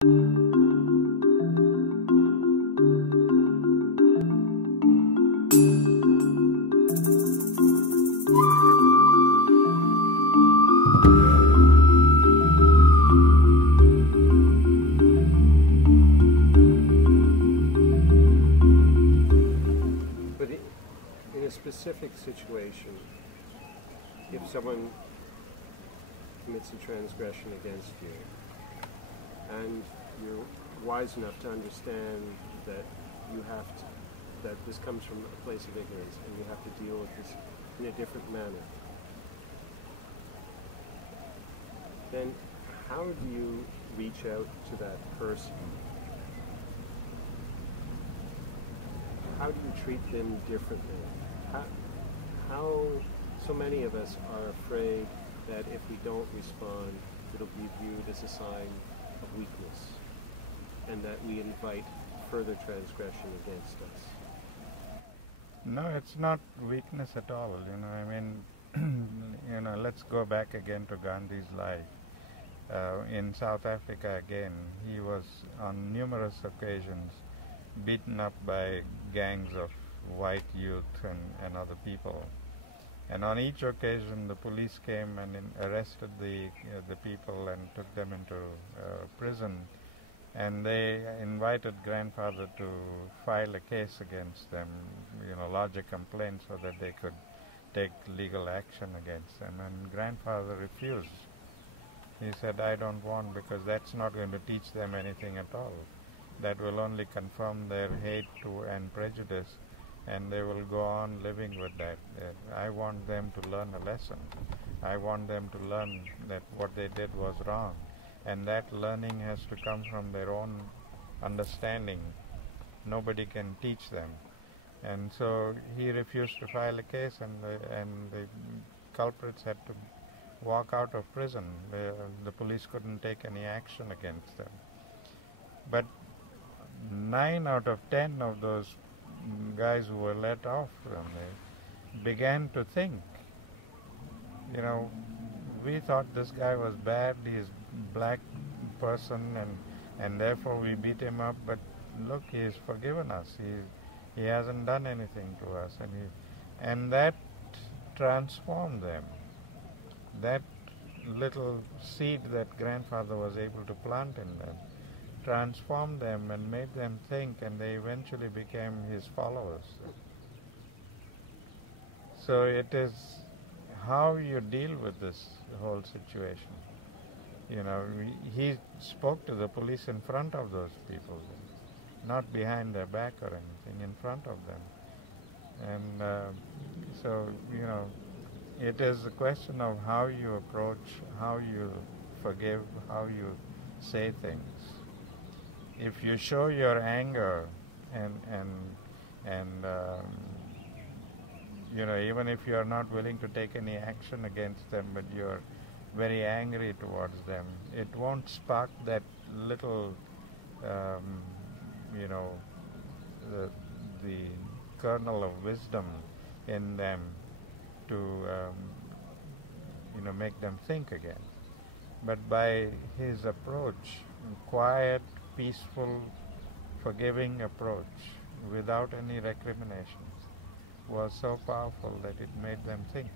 But in a specific situation, if someone commits a transgression against you, and you're wise enough to understand that that this comes from a place of ignorance, and you have to deal with this in a different manner, then how do you reach out to that person? How do you treat them differently? How so many of us are afraid that if we don't respond, it'll be viewed as a sign of weakness, and that we invite further transgression against us. No, it's not weakness at all. I mean, let's go back again to Gandhi's life. In South Africa again, he was on numerous occasions beaten up by gangs of white youth and other people. And on each occasion, the police came and arrested the people and took them into prison. And they invited grandfather to file a case against them, lodge a complaint so that they could take legal action against them. And grandfather refused. He said, I don't want, because that's not going to teach them anything at all. That will only confirm their hate and prejudice, and they will go on living with that. I want them to learn a lesson. I want them to learn that what they did was wrong, and that learning has to come from their own understanding. Nobody can teach them. And so he refused to file a case, and the culprits had to walk out of prison. The police couldn't take any action against them. But 9 out of 10 of those guys who were let off from there began to think, we thought this guy was bad, he's a black person, and therefore we beat him up, but look, he's forgiven us. He hasn't done anything to us, and that transformed them. That little seed that grandfather was able to plant in them transformed them and made them think, and they eventually became his followers. So it is how you deal with this whole situation. He spoke to the police in front of those people, not behind their back or anything, in front of them. And so, it is a question of how you approach, how you forgive, how you say things. If you show your anger even if you are not willing to take any action against them, but you're very angry towards them, it won't spark that little, the kernel of wisdom in them to, make them think again. But by his approach, quiet, peaceful, forgiving approach, without any recriminations, was so powerful that it made them think.